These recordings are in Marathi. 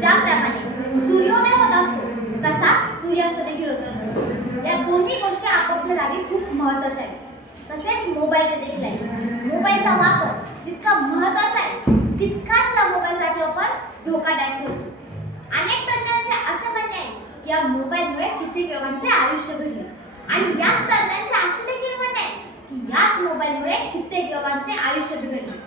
ज्याप्रमाणे सूर्योदय होत असतो तसाच सूर्यास्त देखील होत असतो। या दोन्ही गोष्टी आपापल्या जागी खूप महत्त्वाच्या आहेत। तसेच मोबाईलचे देखील आहे। मोबाईलचा वापर जितका महत्त्वाचा आहे तितकाच या मोबाईलचा वापर धोकादायक ठरतो। अनेक तज्ञांचे असे म्हणणे आहे की या मोबाईलमुळे कित्येक लोकांचे आयुष्य घडले आणि याच तज्ञांचे असे देखील म्हणणे आहे की याच मोबाईलमुळे कित्येक लोकांचे आयुष्य बिघडले।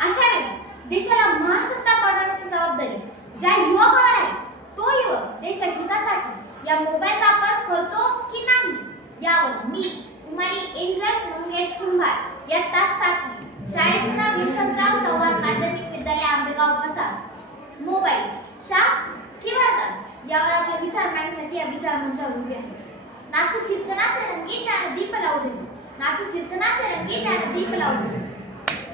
अशा वेळी देशाला महासत्ता बनवण्याची जबाबदारी ज्या युवकावर आहे तो युवक देशहितासाठी या मोबाईलचा वापर करतो की नाही यावर मी कुमारी एंजल मंगेश कुंभार या तास 7 शाळेचे नाव यशवंतराव चव्हाण माध्यमिक विद्यालय आंबेगाव बसाव मोबाईल शाप की वरदान यावर आपले विचार मांडण्यासाठी या विचार मंचावर उभे आहे। नाचू कीर्तनाचे रंगी त्याने दीप लावजले, नाचू कीर्तनाचे रंगी त्याने दीप लावजले।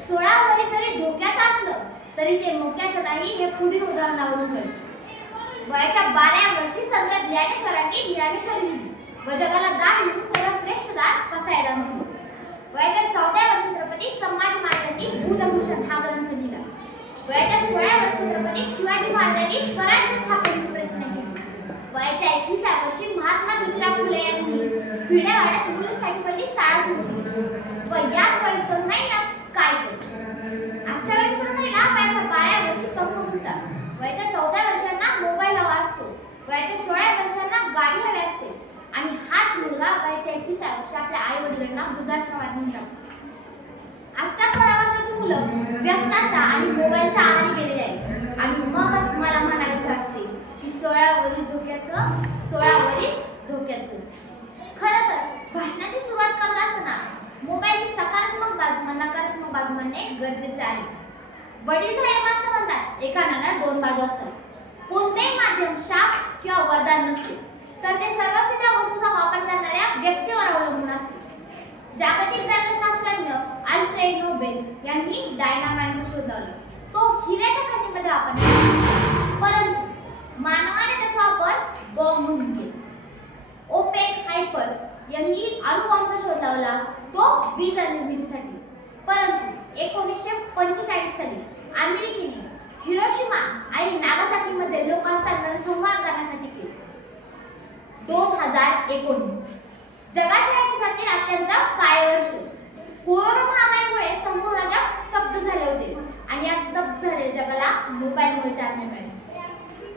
16 वरी जरी धोक्याचं असलं तरी ते मोक्याचं नाही हे पुढील उदाहरणावरून कळतं। वयाच्या 12व्या वर्षी संत ज्ञानेश्वरांनी ज्ञानेश्वरी लिहिली व जगाला दान देऊन सर्वात श्रेष्ठ दान पसायदान दिले। वयाच्या 14व्या वर्षी छत्रपती संभाजी महाराजांनी बुधभूषण हा ग्रंथ लिहिला। वयाच्या 16व्या वर्षी छत्रपती शिवाजी महाराजांनी स्वराज्य स्थापनेचा प्रयत्न केला। वयाच्या 21व्या वर्षी महात्मा ज्योतिराव फुले यांनी खेड्यावाड्यात मुलांसाठी पहिली शाळा सुरू केली व याच वयस्कर तरुणाई आज काय करतो। आजच्या वयस्कर तरुणाईला वयाच्या 12व्या वर्षी पंख फुटतात, वयाच्या 14 वर्षांना मोबाईल हवा असतो, वयाच्या 16 वर्षांना गाडी हवी असते आणि हाच मुलगा वयाच्या 21व्या वर्षी आपल्या आई वडिलांना वृद्धाश्रमात नेऊन टाकतो। आजच्या 16 वर्षाची मुलं व्यसनाच्या आणि मोबाईलच्या आहारी गेलेली आहेत आणि मगच मला म्हणावेसे वाटते की 16 वरीस धोक्याचं 16 वरीस धोक्याचं। खरं तर भाषणाची सुरुवात करत असताना मोबाईलची सकारात्मक बाजू व नकारात्मक बाजू म्हणणे गरजेचे आहे। वडीलधारी माणसं म्हणतात एका नाण्याला 2 बाजू असतात। कोणतेही माध्यम शाप किंवा वरदान नसते तर ते सर्वस्वी त्या वस्तूचा वापर करणाऱ्या व्यक्तीवर अवलंबून असते। जागतिक दर्जाशास्त्रज्ञ अल्फ्रेड नोबेल यांनी डायनामाइटचा शोध लावला। तो हिऱ्याच्या खाणीमध्ये वापरला परंतु मानवाने त्याचा वापर बॉम्ब म्हणून केला। ओपेन हायपर यांनी अणुबॉम्बचा शोध लावला तो वीज निर्मितीसाठी परंतु 1945 साली अमेरिकेने हिरोशिमा आणि नागासाकीमध्ये लोकांचा नरसंहार करण्यासाठी केला। 2019 जगाच्या इतिहासातील अत्यंत काळे वर्ष। कोरोना महामारीमुळे संपूर्ण जग स्तब्ध झाले होते आणि या स्तब्ध झालेल्या जगाला मोबाईलमुळे चालना मिळाली।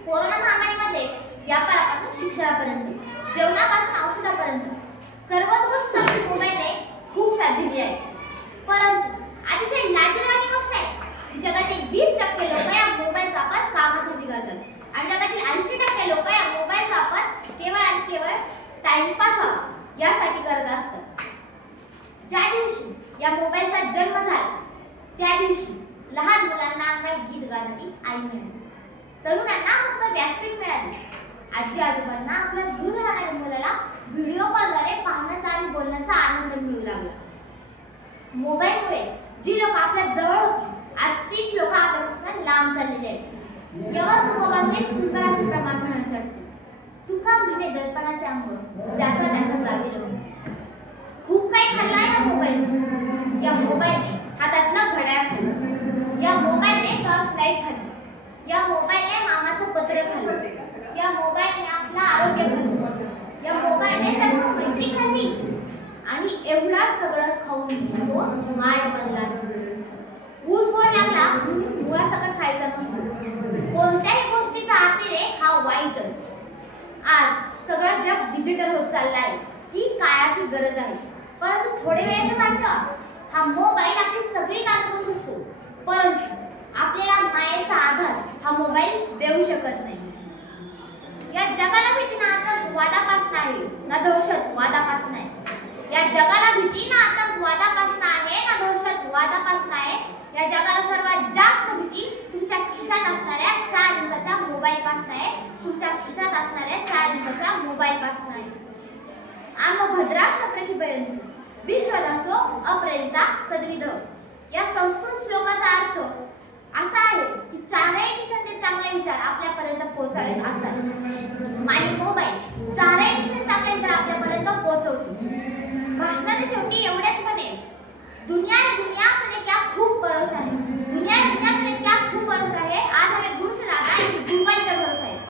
कोरोना महामारीमध्ये व्यापारापासून शिक्षणापर्यंत जेवणापासून औषधापर्यंत सर्वच गोष्टी मोबाईलने खूप साथ दिली आहे। परंतु अतिशय लाजिरवाणी गोष्ट आहे की जगातील 20% लोक या मोबाईलचा वापर कामासाठी करतात आणि जगातील 80% लोक या मोबाईलचा वापर केवळ आणि केवळ टाइमपास व्हावा यासाठी करत असतात। ज्या दिवशी या मोबाईलचा जन्म झाला त्या दिवशी लहान मुलांना अंगात गीत गाणारी आई मिळाली, तरुणांना फक्त व्यासपीठ मिळाली, आजी आजोबांना आपल्या दूर राहणाऱ्या मुलाला व्हिडिओ कॉलद्वारे पाहण्याचा आणि बोलण्याचा आनंद मिळू लागला। मोबाईलमुळे जी लोक आपल्या जवळ होती आज तीच लोक आपल्यापासून लांब चाललेली आहेत। यावर तुकोबांचे एक सुंदर असे प्रमाण म्हणायचे वाटते, तुका म्हणे दर्पणाचे अंग ज्याचा त्याचा गावी लावून। खूप काही खाल्ला आहे ना मोबाईल। या मोबाईलने हातातलं घड्याळ खाल्लं, या मोबाईलने टॉर्च लाईट खाल्ली, या मोबाईलने मामाचं पत्र खाल्लं, या मोबाईलने आपलं आरोग्य खाल्लं, या मोबाईलने चक्क मैत्री खाल्ली आणि एवढा सगळं खाऊन तो स्मार्ट बनला। ऊस गोड लागला म्हणून मुळासकट खायचा नसतो। कोणत्याही गोष्टीचा अतिरेक हा वाईटच। आज सगळं जग डिजिटल होत चाललं आहे, ही काळाची गरज आहे। परंतु थोडे वेळेचं माणसं हा मोबाईल आपली सगळी कामं करू शकतो परंतु आपल्याला मायेचा आधार हा मोबाईल देऊ शकत नाही। या जगाला भीती ना आतंकवादापासून आहे ना दहशतवादापासून आहे। या जगाला भीती ना आतंकवादापासून आहे ना दहशतवादापासून आहे। या जगाला सर्वात जास्त भीती तुमच्या खिशात असणाऱ्या 4 इंचाच्या मोबाईल पासून आहे, तुमच्या खिशात असणाऱ्या 4 इंचाच्या मोबाईल पासून आहे। आम भद्राश प्रतिभयंतु विश्वदासो अप्रेरिता सद्विद या संस्कृत श्लोकाचा अर्थ असा आहे की 4ही दिशांचे चांगले विचार आपल्यापर्यंत पोहोचावेत असा। आणि मोबाईल 4ही दिशांचे चांगले विचार आपल्यापर्यंत पोहोचवतो। भाषणाच्या शेवटी एवढेच म्हणेन, दुनिया ने दुनिया कने क्या खूब परोसा है, दुनिया ने दुनिया कने